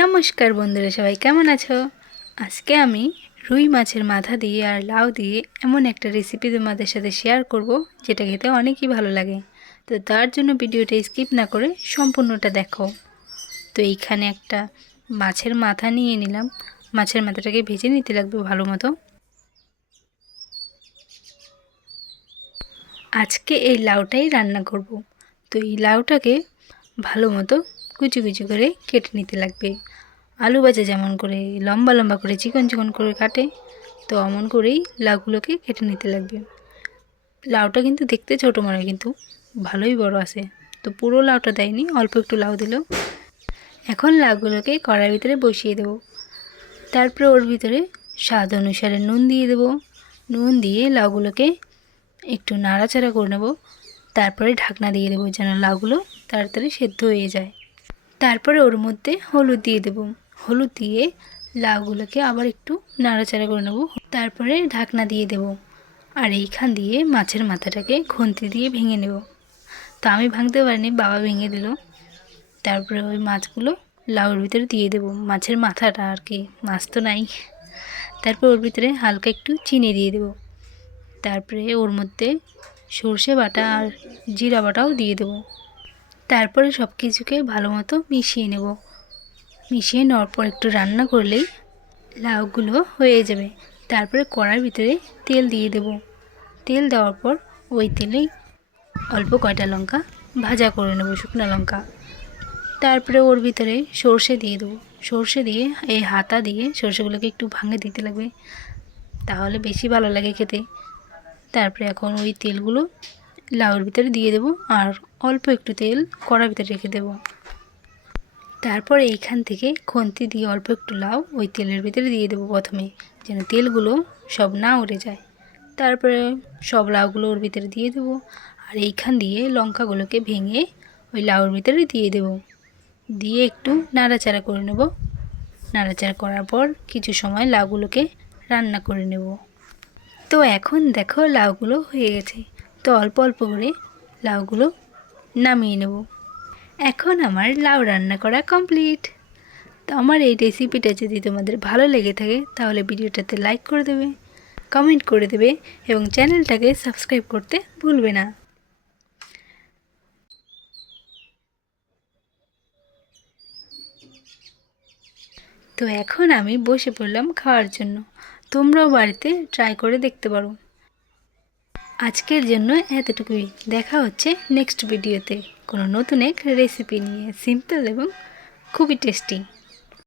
নমস্কার বন্ধুরা, সবাই কেমন আছো? আজকে আমি রুই মাছের মাথা দিয়ে আর লাউ দিয়ে এমন একটা রেসিপি তোমাদের সাথে শেয়ার করব, যেটা খেতে অনেকই ভালো লাগে। তো তার জন্য ভিডিওটা স্কিপ না করে সম্পূর্ণটা দেখো। তো এইখানে একটা মাছের মাথা নিয়ে নিলাম। মাছের মাথাটাকে ভেজে নিতে লাগবে ভালো মতো। আজকে এই লাউটাই রান্না করব। তো এই লাউটাকে ভালো মতো কুচি কুচি করে কেটে নিতে লাগবে। আলু ভাজা যেমন করে লম্বা লম্বা করে চিকন চিকন করে কাটে, তো অমন করেই লাউগুলোকে কেটে নিতে লাগবে। লাউটা কিন্তু দেখতে ছোটো মনে হয়, কিন্তু ভালোই বড় আছে। তো পুরো লাউটা দেয়নি, অল্প একটু লাউ দিল। এখন লাউগুলোকে কড়াইয়ের ভিতরে বসিয়ে দেবো। তারপরে ওর ভিতরে স্বাদ অনুসারে নুন দিয়ে দেবো। নুন দিয়ে লাউগুলোকে একটু নাড়াচাড়া করে নেব। তারপরে ঢাকনা দিয়ে দেবো যেন লাউগুলো তাড়াতাড়ি সেদ্ধ হয়ে যায়। তারপরে ওর মধ্যে হলুদ দিয়ে দেবো। হলুদ দিয়ে লাউগুলোকে আবার একটু নাড়াচাড়া করে নেব। তারপরে ঢাকনা দিয়ে দেব। আর এইখান দিয়ে মাছের মাথাটাকে খুন্তি দিয়ে ভেঙে নেব। তো আমি ভাঙতে পারিনি, বাবা ভেঙে দিল। তারপরে ওই মাছগুলো লাউর ভিতরে দিয়ে দেব, মাছের মাথাটা আর কি, মাছ তো নাই। তারপর ওর ভিতরে হালকা একটু চিনি দিয়ে দেব। তারপরে ওর মধ্যে সর্ষে বাটা আর জিরা বাটাও দিয়ে দেব। তারপরে সব কিছুকে ভালো মতো মিশিয়ে নেব। মিশিয়ে নেওয়ার পর একটু রান্না করলেই লাউগুলো হয়ে যাবে। তারপরে কড়ার ভিতরে তেল দিয়ে দেব। তেল দেওয়ার পর ওই তেলেই অল্প কয়টা লঙ্কা ভাজা করে নেব, শুকনো লঙ্কা। তারপরে ওর ভিতরে সর্ষে দিয়ে দেবো। সর্ষে দিয়ে এই হাতা দিয়ে সর্ষেগুলোকে একটু ভাঙে দিতে লাগবে, তাহলে বেশি ভালো লাগে খেতে। তারপরে এখন ওই তেলগুলো লাউর ভিতরে দিয়ে দেব, আর অল্প একটু তেল কড়ার ভিতরে রেখে দেবো। তারপরে এইখান থেকে খুন্তি দিয়ে অল্প একটু লাউ ওই তেলের ভিতরে দিয়ে দেবো প্রথমে, যেন তেলগুলো সব না উড়ে যায়। তারপরে সব লাউগুলো ওর ভিতরে দিয়ে দেবো। আর এইখান দিয়ে লঙ্কাগুলোকে ভেঙে ওই লাউর ভিতরে দিয়ে দেবো। দিয়ে একটু নাড়াচাড়া করে নেব। নাড়াচাড়া করার পর কিছু সময় লাউগুলোকে রান্না করে নেব। তো এখন দেখো লাউগুলো হয়ে গেছে। তো অল্প অল্প করে লাউগুলো নামিয়ে নেব। এখন আমার লাউ রান্না করা কমপ্লিট। তো আমার এই রেসিপিটা যদি তোমাদের ভালো লেগে থাকে তাহলে ভিডিওটাতে লাইক করে দেবে, কমেন্ট করে দেবে এবং চ্যানেলটাকে সাবস্ক্রাইব করতে ভুলবে না। তো এখন আমি বসে পড়লাম খাওয়ার জন্য। তোমরাও বাড়িতে ট্রাই করে দেখতে পারো। আজকের জন্য এতটুকুই। দেখা হচ্ছে নেক্সট ভিডিওতে কোনো নতুন এক রেসিপি নিয়ে, সিম্পল এবং খুবই টেস্টি।